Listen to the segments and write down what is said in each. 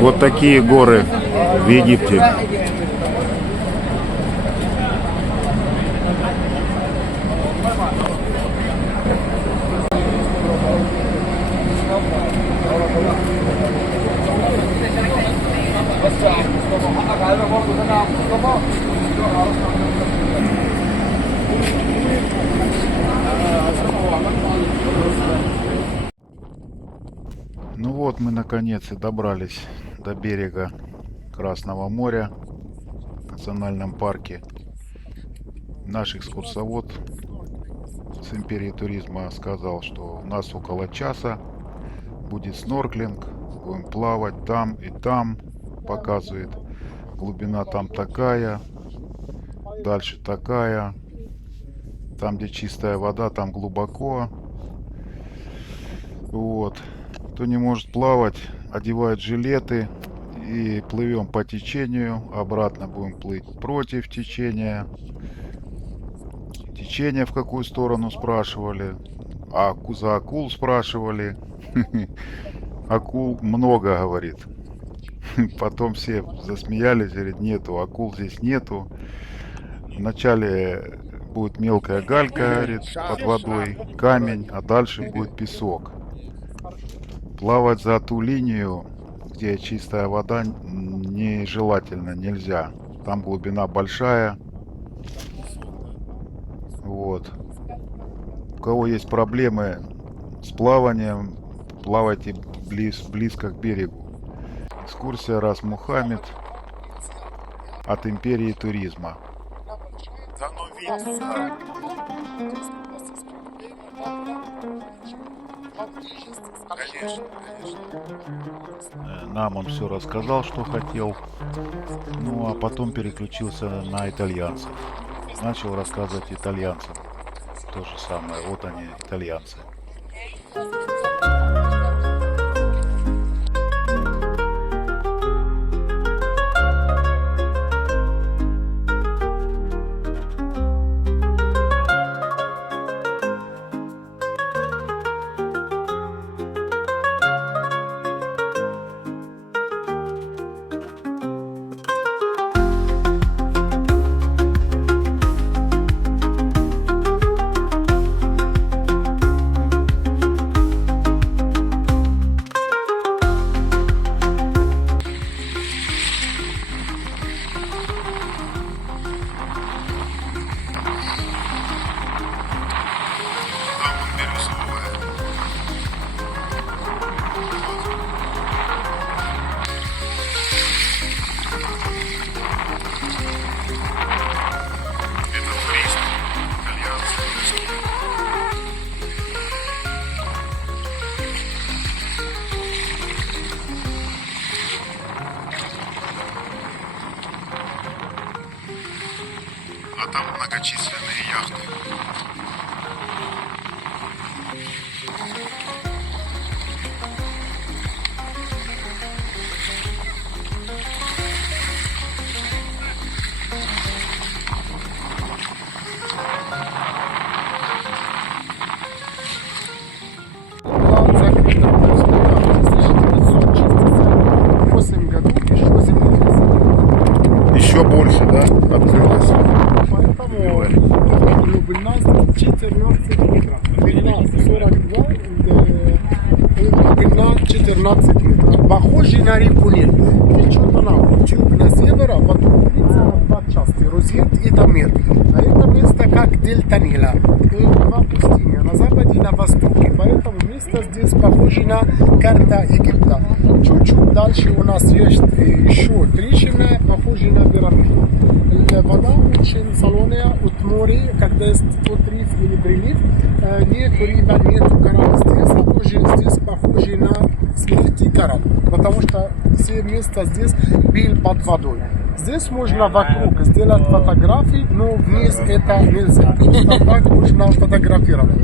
Вот такие горы в Египте. Ну вот мы наконец и добрались до берега Красного моря в национальном парке. Наш экскурсовод с Империи туризма сказал, что у нас около часа будет снорклинг, будем плавать там и там, показывает. Глубина там такая, дальше такая, там где чистая вода, там глубоко. Вот. Кто не может плавать, одевает жилеты и плывем по течению. Обратно будем плыть против течения. Течение в какую сторону спрашивали. А за акул спрашивали. Акул много, говорит. Потом все засмеялись, говорит, нету, акул здесь нету. Вначале будет мелкая галька, говорит, под водой, камень, а дальше будет песок. Плавать за ту линию, где чистая вода, нежелательно, нельзя. Там глубина большая. Вот. У кого есть проблемы с плаванием, плавайте близко к берегу. Экскурсия Рас Мухаммед от Империи туризма. Нам он все рассказал, что хотел. Ну а потом переключился на итальянцев. Начал рассказывать итальянцам. То же самое. Вот они, итальянцы. А там многочисленные яхты. Еще больше, да, открылось? Глубина 14 метров. Длина 42, глубина 14 метров. Похоже на реку Нил. Течет она в юг на север, а потом делится на два части. Розет и Дамир. А это место как дельта Нила. И два пустыни. На западе и на востоке. Поэтому место здесь похоже на карта Египта. Чуть-чуть дальше у нас есть еще трещина, похожая на пирамиду. Вода очень соленая от моря, когда есть отрыв или прилив. Нету риба, нету коралла здесь, а позже здесь похоже на смерти коралл. Потому что все места здесь были под водой. Здесь можно вокруг сделать фотографии, но вниз это нельзя. Просто так можно фотографировать.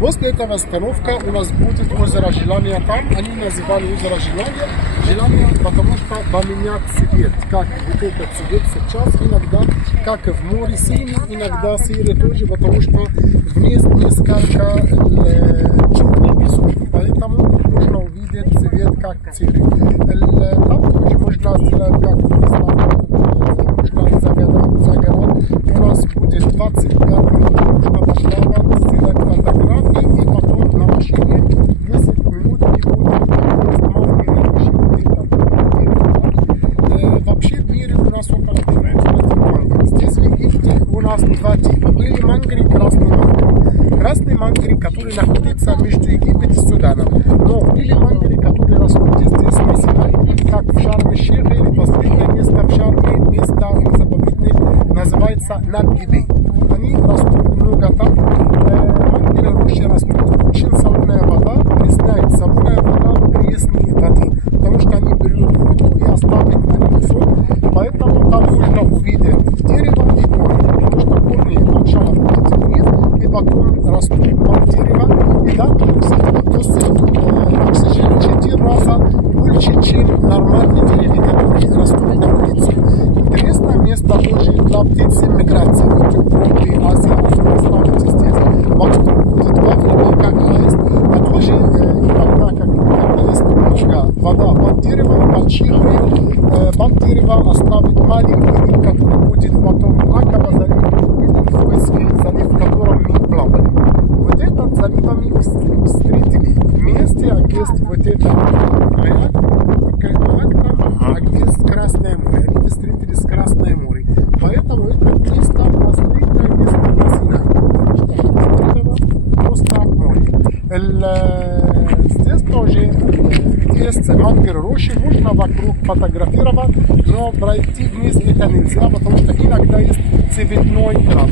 После этого остановка у нас будет озеро Желания там. Они называли озеро Желания, потому что поменять цвет. Как вот этот цвет сейчас иногда, как в море синий, иногда серый тоже, потому что вниз несколько черный песок. Поэтому можно увидеть цвет как Цюрих. Там тоже можно сделать как можно загорать. У нас будет 25 минут, можно поплавать, сделать фотографии и потом на машине 10 минут и будет вообще в мире у нас около 15 мангров. Здесь в Египте у нас два типа. Были мангры, красные мангры. Красные мангры, которые находятся между Египтом и Суданом. Но были мангры, которые растут здесь на Синай, как в Шарм-эль-Шейхе, или последнее место в Шарме, место заповедное, называется Наб-Гибей. Они растут много там. Мангры рощи растут. Очень соленая вода, пресная соленая вода пресной воды. Потому что они берут воду и оставят на ней соль. Поэтому там можно увидеть дерево и корни. Потому что корни сначала будут вниз, и потом растут под дерево. И там оксиген 4 раза больше, чем нормальные деревья, которые растут на улице. Интересное место тоже для птицы миграции. В Европе, Азии, останутся здесь. Вокруг будет в Африке, как есть. А тоже иногда, как есть много вода под деревом, под чихой, под дерево оставит маленький рыб, который будет потом Акаба залив, Суэцкий залив, в котором мы плавали. Вот этот залив мы встретили вместе, а есть вот это маяк там, а есть Красное море. Они встретились с Красное море. Поэтому это место последнее место на Синае. Просто море. Здесь тоже есть мангры рощи, можно вокруг фотографировать, но пройти вниз это нельзя, потому что иногда есть цветной краб.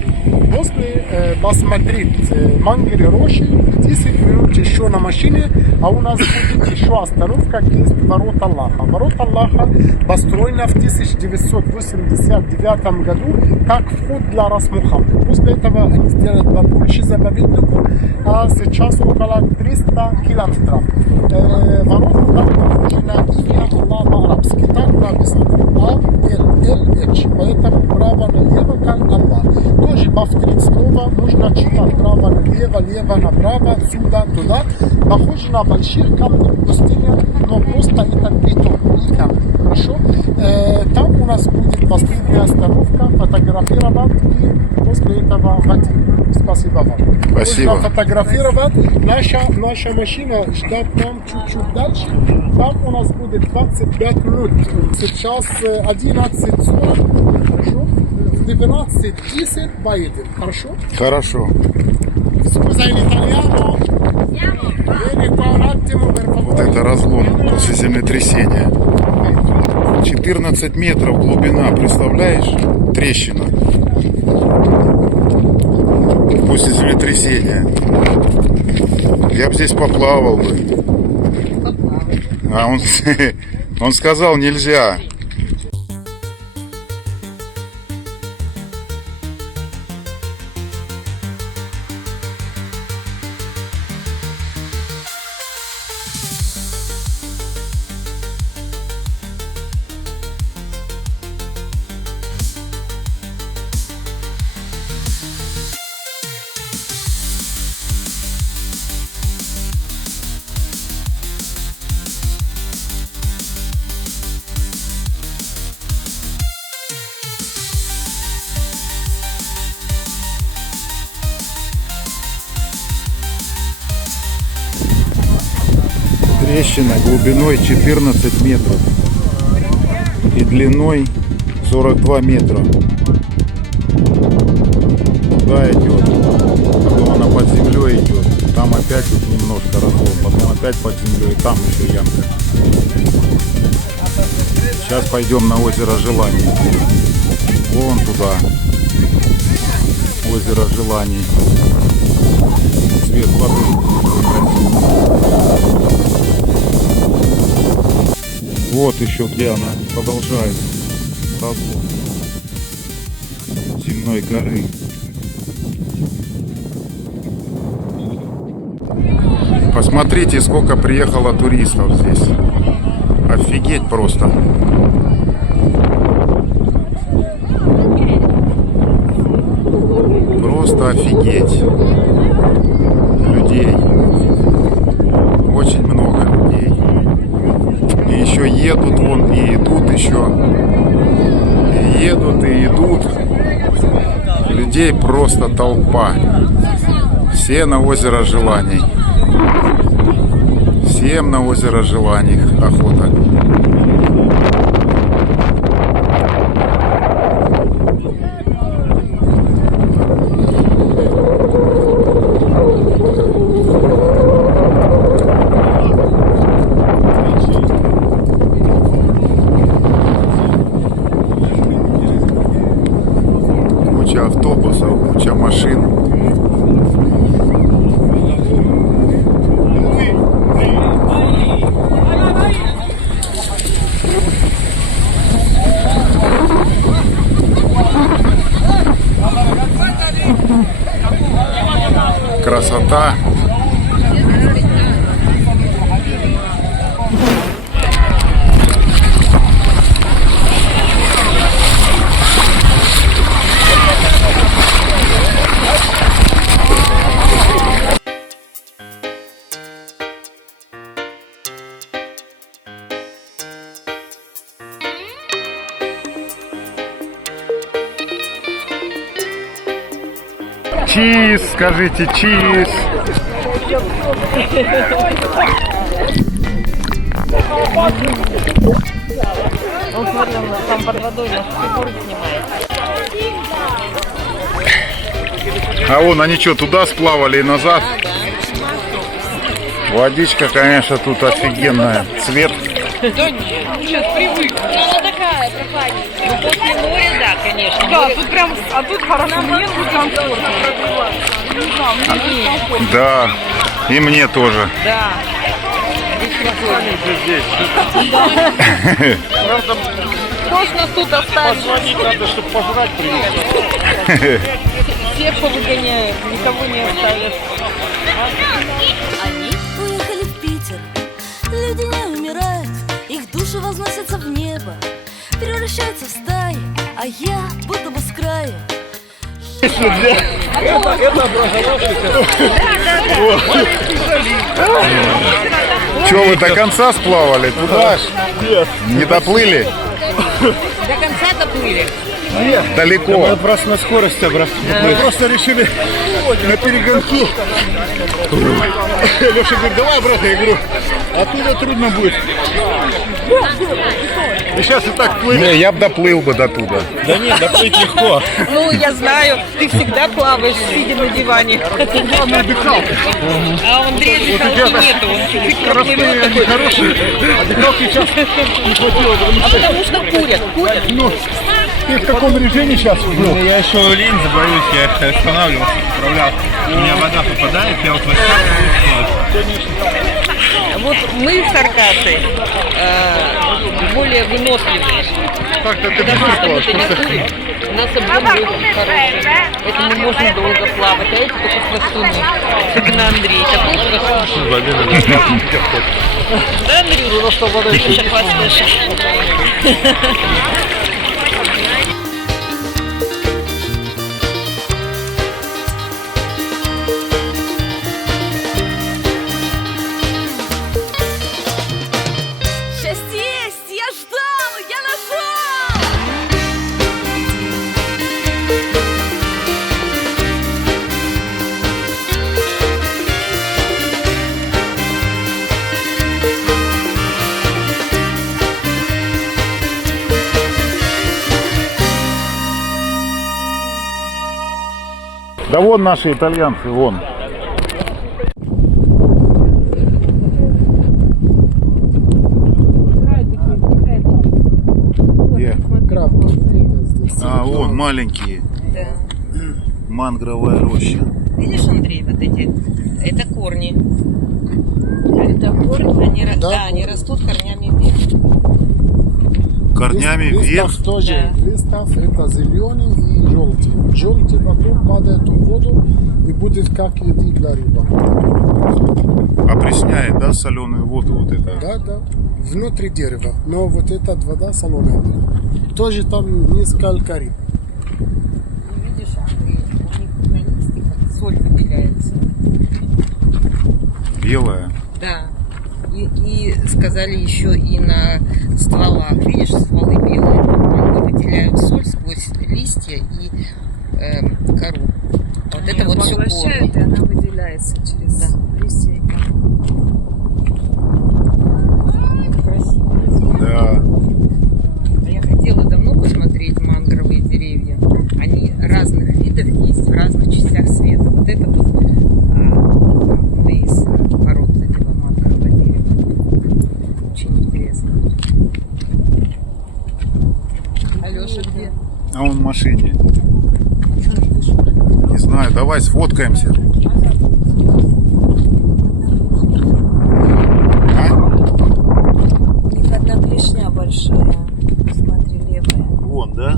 После посмотреть мангры рощи 10 минут еще на машине, а у нас будет еще остановка, где есть Ворота Аллаха. Ворота Аллаха построена в 1989 году как вход для Рас Мухаммада. После этого они сделали побольше заповеднику, а сейчас около 300 километров. Ворота там похожи на имя Аллаха по-арабски. Так написано А-Л-Л-H. Поэтому право-налево как Аллах. Тоже повторить слово, нужно читать право-налево, лево направо, сюда, туда. Похоже на больших камней в пустыне, но просто это бетон, не камни. Хорошо? Там у нас будет последняя остановка, фотографировать и после этого хати. Спасибо вам. Спасибо. Можно фотографировать. Наша машина ждет там чуть-чуть дальше. Там у нас будет 25 минут. Сейчас 11:40. Хорошо? В 12:10 поедем. Хорошо? Хорошо. Scusa in italiano? Vieni qua un attimo per favore. Вот это разлом после землетрясения. 14 метров глубина, представляешь? Трещина. После землетрясения. Я бы здесь поплавал бы. А он сказал, нельзя. Трещина глубиной 14 метров и длиной 42 метра. Туда идет, потом она под землей идет, там опять вот немножко разлом, потом опять под землей, там еще ямка. Сейчас пойдем на озеро Желаний. Вон туда. Озеро Желаний. Цвет воды. Вот еще где она продолжается. Разлом земной горы. Посмотрите, сколько приехало туристов здесь. Офигеть просто. Просто офигеть. Людей. Очень много людей. едут и идут. Людей просто толпа. Все на озеро Желаний. Всем на озеро Желаний охота. Куча автобусов, куча машин. Красота. Чиз, скажите, чиз. Он смотрел, там под водой наш фигуру снимает. А вон они что, туда сплавали и назад? Водичка, конечно, тут офигенная. Цвет. Да нет, сейчас привык. Ну она такая, прохладненькая. Ну после моря, да, конечно. Да, тут прям, а тут хорошо, мне тут комфортно. Да, и мне тоже. Да. Кто ж нас тут оставит? Позвонить надо, чтобы пожрать принести. Всех повыгоняют, никого не оставят. Они уехали в Питер. Люди не умирают, их души возносятся в небо, превращаются в стаи, а я будто бы с краю. Че, вы до конца сплавали? Туда ж? Нет. Не доплыли? До конца доплыли. Далеко. Просто на скорости обратно. Мы просто решили на перегонки. Леша говорит, давай обратно. Я говорю, оттуда трудно будет. И сейчас и так плывет. Не, я бы доплыл бы до туда. Да нет, доплыть легко. Ну, я знаю, ты всегда плаваешь, сидя на диване. Главное, дыхалка. А у Андрея дыхалки нету, он чуть-чуть проплывет такой. Хорошие, а дыхалки сейчас не хватило. А потому что курят. Ну, ты в каком режиме сейчас был? Я еще линзы боюсь, я их останавливался, поправлял. У меня вода попадает, я вот Вот мы с Аркашей более выносливые. Так-то ты Потому что мы быстро не курим. У нас объем очень хороший. Поэтому можно долго плавать. А эти только хвостуны. Особенно Андрей. Такой хвостун. Да, Андрюша? Ты еще хвастаешь. Счастье есть, я ждал, я нашел! Да вон наши итальянцы, вон. Где? А, вон, маленькие. Да. Мангровая роща. Видишь, Андрей, вот эти? Это корни. Это корни? Они растут корнями вверх. Корнями вверх. Листов тоже. Да. Листов это зеленый и желтый. Желтый потом падает в воду и будет как еды для рыбы. Опресняет, да, соленую воду вот это. Да, да. Внутри дерева. Но вот эта вода соленая. Тоже там несколько рыб. Видишь, Андрей, у них на листиках соль выделяется. Белая. Да. И сказали еще и на стволах. Видишь, стволы белые, они выделяют соль сквозь листья и кору. Вот это вот все поглощает, и корни. она выделяется через листья и кору. Красиво. Да. Я хотела давно посмотреть мангровые деревья. Они разных видов есть в разных частях света. Вот это вот одна из пород этого мангрового дерева. Очень интересно. Алеша где? А он в машине. Не знаю, давай сфоткаемся. А? У них одна клешня большая. Смотри, левая. Вон, да?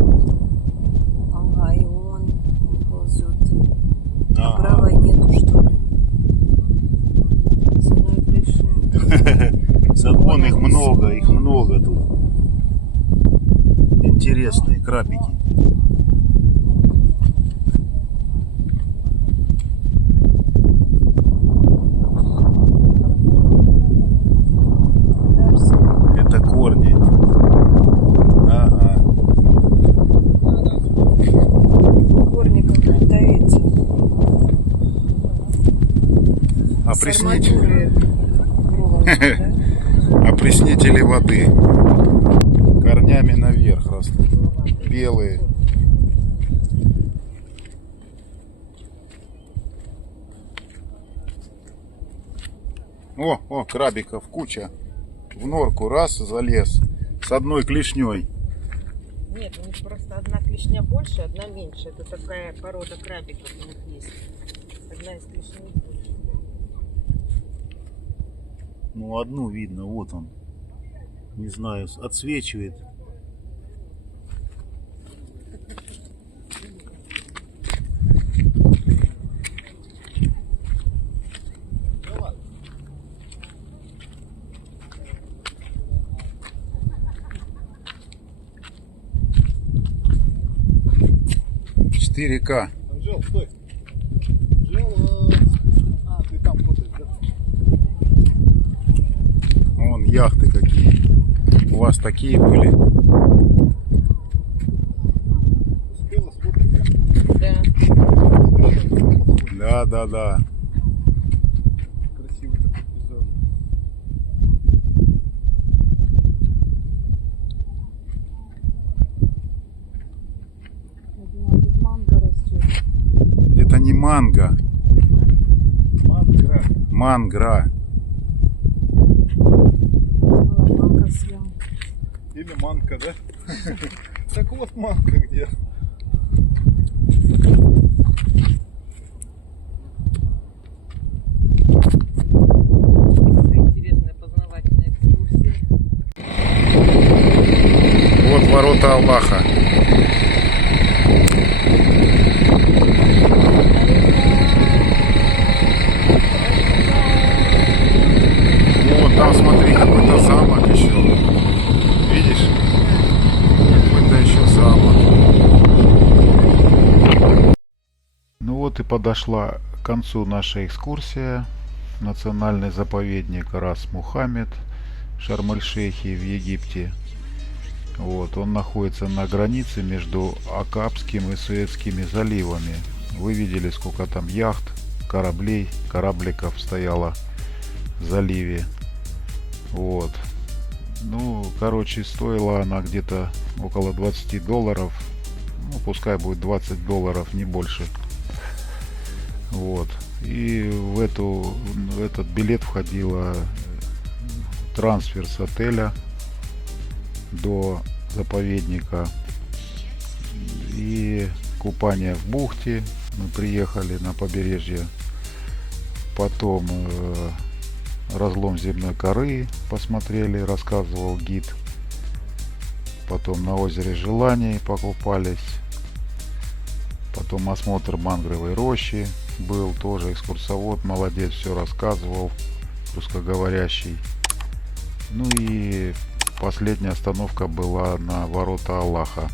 Ага, и он ползет. А Ага. правой нету, что ли? С одной клешней. Вон их много тут. Интересные крабики. Это корни. Ага. Корни как давите. Опреснители. Проволоки, да? Опреснители воды. Корнями наверх растут. Белые. О, крабиков куча. В норку раз залез. С одной клешней. Нет, у них просто одна клешня больше, одна меньше. Это такая порода крабиков у них есть. Одна из клешней больше. Ну, одну видно, вот он. Не знаю, отсвечивает. «4К». Анжел, стой. Анжел, ты там фотоешь, да? Вон яхты какие. У вас такие были? Успела сфоткать? Да. Да. Красивый такой пейзаж. Я думала, тут манго растет. Это не манго. Мангра. Мангра. Манго съем. Или манка, да? Так вот манка где. Какая интересная познавательная экскурсия. Вот ворота Аллаха. Вот там, смотри, какой-то замок еще. Видишь? Какой-то еще замок. Ну вот и подошла к концу наша экскурсия. Национальный заповедник Рас-Мухаммед в Шарм-эль-Шейхе в Египте. Вот, он находится на границе между Акабским и Суэцкими заливами. Вы видели, сколько там яхт, кораблей, корабликов стояло в заливе. Вот. Ну, короче, стоила она где-то около $20. Ну, пускай будет $20, не больше. Вот. И в этот билет входило трансфер с отеля до заповедника и купание в бухте. Мы приехали на побережье, потом разлом земной коры посмотрели, рассказывал гид, потом на озере Желаний покупались, потом осмотр мангровой рощи был, тоже экскурсовод молодец, все рассказывал, русскоговорящий. Ну и последняя остановка была на ворота Аллаха.